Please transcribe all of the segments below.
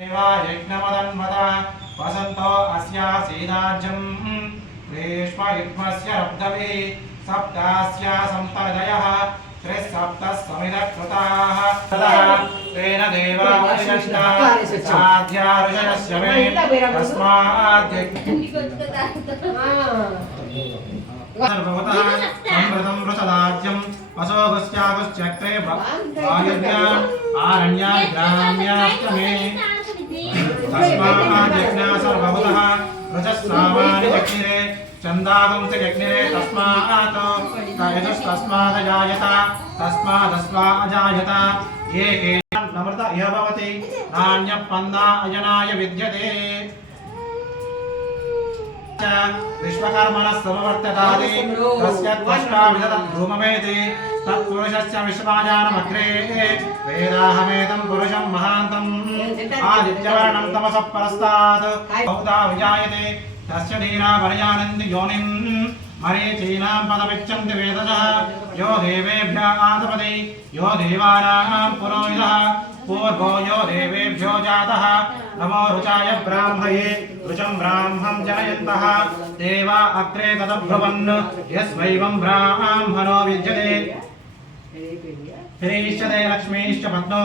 यज्ञमदन्मदा वसन्तो अस्या सीदाज्यं ग्रीष्मयुग्मस्य रब्धभिः सप्तास्या सम्पदयः त्रिसप्तः समिधकृताः तेन देवा साध्यार्जनस्य मे तस्मात् अमृतं वृषदाज्यं असोगस्यागश्चक्रे वायुव्याम् आरण्यान् ग्राम्याश्च मे तस्माज्ञा सर्वभूतः रजस्सामानि जग्निरे चन्दागं च जग्निरे तस्मात् यजुस्तस्मादजायत तस्मादस्मादजायत ये केनामृत इह भवति नान्यः पन्ना अजनाय विद्यते विश्वकर्मणः समवर्ततादि तस्य त्वष्टाविधतं धूममेति तत्पुरुषस्य विश्वाजानमग्रे वेदाहमेतं पुरुषं महान्तम् आदित्यवर्णं तमसः परस्तात् बहुधा विजायते तस्य धीरा वर्यानन्ति योनिं मरीचीनां पदमिच्छन्ति वेदसः यो देवेभ्यः आदपति यो देवानां पुरोहितः पूर्वो यो देवेभ्यो जातः नमो रुचाय ब्राह्मये रुचं ब्राह्मं जनयन्तः देवा अग्रे तदब्रुवन् यस्मैवं ब्राह्मणो विद्यते श्रीश्चते लक्ष्मीश्च पत्नो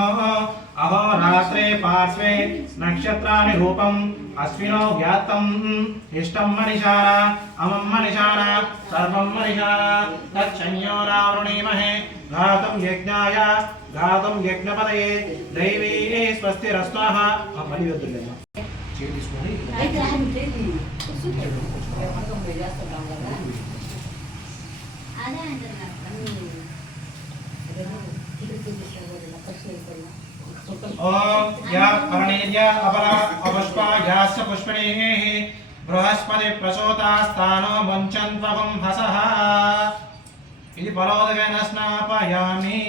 अहोरात्रे पार्श्वे नक्षत्राणि रूपम् अश्विनो ज्ञातम् इष्टं मनिषारा अमं मनिषारा सर्वं मनिषारा तच्छन्यो रावृणीमहे घातुं यज्ञाय घातुं यज्ञपदये दैवी स्वस्तिरस्वाः ओम या कर्णेर्या अपरा अपष्पायाश्च पुष्पिणीः बृहस्पति प्रसोतास्तानो मुञ्चन्त्वं हसः इति परोदकेन स्नापयामि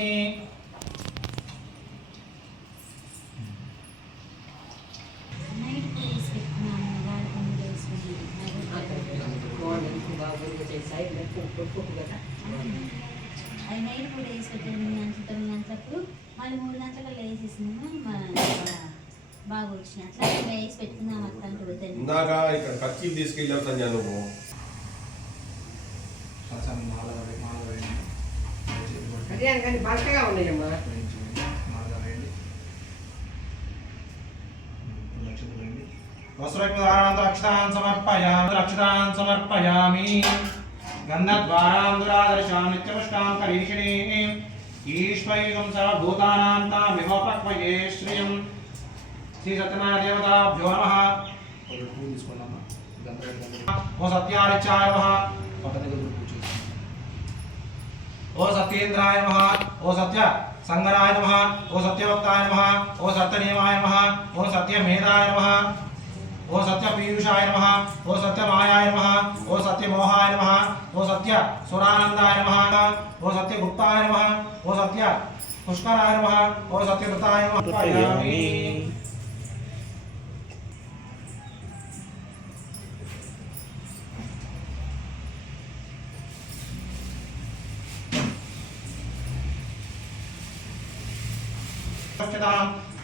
నైట్ కూడా వేసి పెట్టాను 9 గంటలకు మళ్ళీ 3 గంటలకు లేచేసినాము బాగా వచ్చిన అట్లా వేసి పెట్టుకున్నాం అట్లా ఇందాక ఇక్కడ కచ్చిలు తీసుకెళ్ళావు సంజయ్ నువ్వు अक्षतान् समर्पयामि गन्धद्वारान्दुरादर्शां नित्यपुष्टां करीषिणीम् ईश्वरीयं सर्वभूतानां तां विभवपक्वये श्रियं श्री सत्यनारायणदेवताभ्यो नमः ओ सत्यारिचाय नमः ओ सत्येन्द्राय नमः ओ सत्य संगराय नमः ओ सत्यवक्ताय नमः ओ सत्यनियमाय नमः ओ सत्यमेधाय नमः ओ सत्य पीयूषाय नमः ओ सत्य मायाय नमः ओ सत्य मोहाय नमः ओ सत्य सुरानंदाय नमः ओ सत्य गुप्ताय नमः ओ सत्य पुष्कराय नमः ओ सत्य कृताय नमः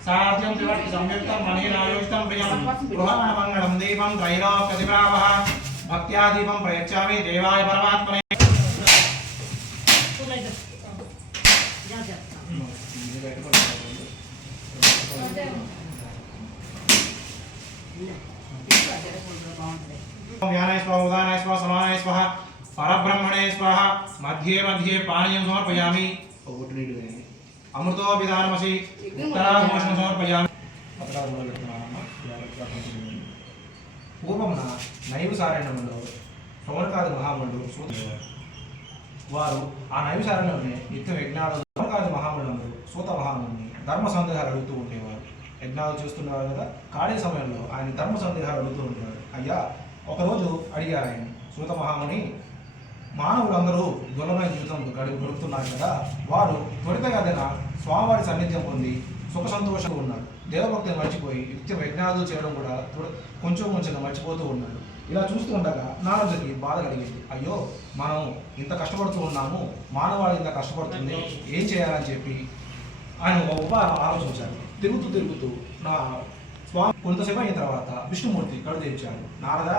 साध्यं त्रिवर्ति संयुक्तं मणिरायुक्तं प्रियं गृहमङ्गलं दीपं त्रैलोक्यदिप्रावः भक्त्या दीपं प्रयच्छामि देवाय परमात्मने ज्ञानाय स्वाहा उदानाय स्वाहा समानाय स्वाहा परब्रह्मणे स्वाहा मध्ये मध्ये पानीयं समर्पयामि अमृतो विधानमसि उत्तरामोषं समर्पयामि పూర్వమున నైవసారణ్యంలో సౌనకాది మహామునులు వారు ఆ నైవసారణ్యంలోనే నిత్య యజ్ఞాలు సౌనకాది మహామునులందరూ సూత మహాముని ధర్మ సందేహాలు అడుగుతూ ఉండేవారు. యజ్ఞాలు చేస్తున్నారు కదా, ఖాళీ సమయంలో ఆయన ధర్మ సందేహాలు అడుగుతూ ఉండేవారు. అయ్యా ఒకరోజు అడిగారు ఆయన, సూత మహాముని, మానవులందరూ దుర్లభమైన జీవితం గడుపుతున్నారు కదా, వారు త్వరితగతిన స్వామివారి సాన్నిధ్యం పొంది సుఖ సంతోషంగా ఉన్నారు. దేవభక్తిని మర్చిపోయి నిత్య యజ్ఞాలు చేయడం కూడా కొంచెం మర్చిపోతూ ఉన్నాడు. ఇలా చూస్తూ ఉండగా నారదుడికి బాధ కలిగింది. అయ్యో, మనం ఇంత కష్టపడుతూ ఉన్నాము, మానవాళి ఇంత కష్టపడుతుంది, ఏం చేయాలని చెప్పి ఆయన ఒక ఉపాయం ఆలోచించారు. తిరుగుతూ నా స్వామి కొంతసేపు అయిన తర్వాత విష్ణుమూర్తి కళ్ళు తెరిచాడు. నారద,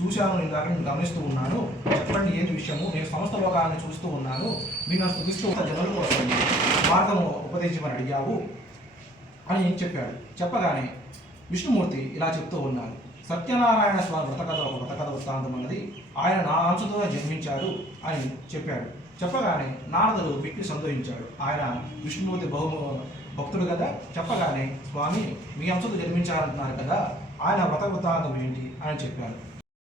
చూశాను, నేను అక్కడ నేను గమనిస్తూ ఉన్నాను. చెప్పండి ఏంటి విషయము? నేను సమస్త లోకాలను చూస్తూ ఉన్నాను. మీరు నన్ను స్థుతిస్తూ జనుల కోసం మార్గము ఉపదేశించమని అడిగావు అని చెప్పాడు. చెప్పగానే విష్ణుమూర్తి ఇలా చెప్తూ ఉన్నారు. సత్యనారాయణ స్వామి వ్రతకథ వృత్తాంతం అన్నది ఆయన నా అంశతో జన్మించారు అని చెప్పాడు. చెప్పగానే నారదుడు మిక్కి సంతోషించాడు. ఆయన విష్ణుమూర్తి భక్తుడు కదా. చెప్పగానే, స్వామి మీ అంశతో జన్మించారంటున్నారు కదా, ఆయన వ్రత వృత్తాంతం ఏంటి అని చెప్పారు.